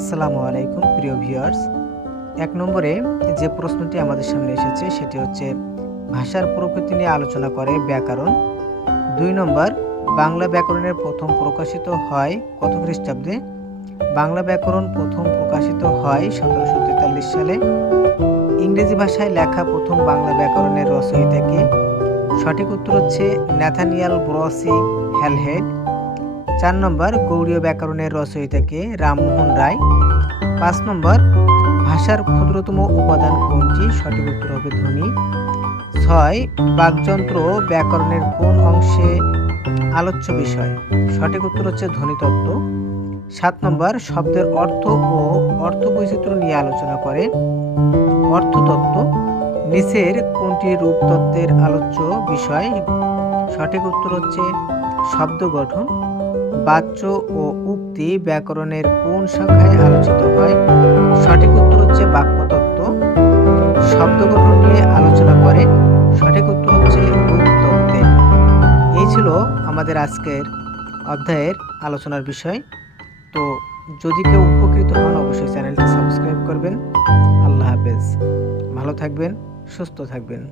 আসসালামু আলাইকুম প্রিয় ভিউয়ার্স। ১ নম্বরে যে প্রশ্নটি আমাদের সামনে এসেছে সেটি হচ্ছে ভাষার প্রকৃতি নিয়ে আলোচনা করে ব্যাকরণ। ২ নম্বর বাংলা ব্যাকরণের প্রথম প্রকাশিত হয় কত খ্রিস্টাব্দে? বাংলা ব্যাকরণ প্রথম প্রকাশিত হয় ১৭৪৩ সালে। ইংরেজি ভাষায় লেখা প্রথম বাংলা ব্যাকরণের রচয়িতা কে? সঠিক উত্তর হচ্ছে ন্যাথানিয়াল ব্রসি হ্যালহেড। ৪ নম্বর গৌড়ীয় ব্যাকরণের রচয়িতা কে? রামমোহন রায়। ৫ নম্বর ভাষার ক্ষুদ্রতম উপাদান কোনটি? সঠিক উত্তর হবে ধ্বনি। ৬ বাকযন্ত্র ব্যাকরণের কোন অংশে আলোচ্য বিষয়? সঠিক উত্তর হচ্ছে ধ্বনিতত্ত্ব। ৭ নম্বর শব্দের অর্থ ও অর্থবৈচিত্র্য নিয়ে আলোচনা করে অর্থতত্ত্ব। নিচের কোনটি রূপতত্ত্বের আলোচ্য বিষয়? সঠিক উত্তর হচ্ছে শব্দ গঠন। বাচ্য ও উক্তি ব্যাকরণের কোন শাখায় আলোচিত হয়? সঠিক উত্তর হচ্ছে বাক্যতত্ত্ব। শব্দ গঠন নিয়ে আলোচনা করে সঠিক উত্তর হচ্ছে রূপতত্ত্বে। এই ছিল আমাদের আজকের অধ্যায়ের আলোচনার বিষয়। তো যদি কেউ উপকৃত হন অবশ্যই চ্যানেলটি সাবস্ক্রাইব করবেন। আল্লাহ হাফেজ। ভালো থাকবেন, সুস্থ থাকবেন।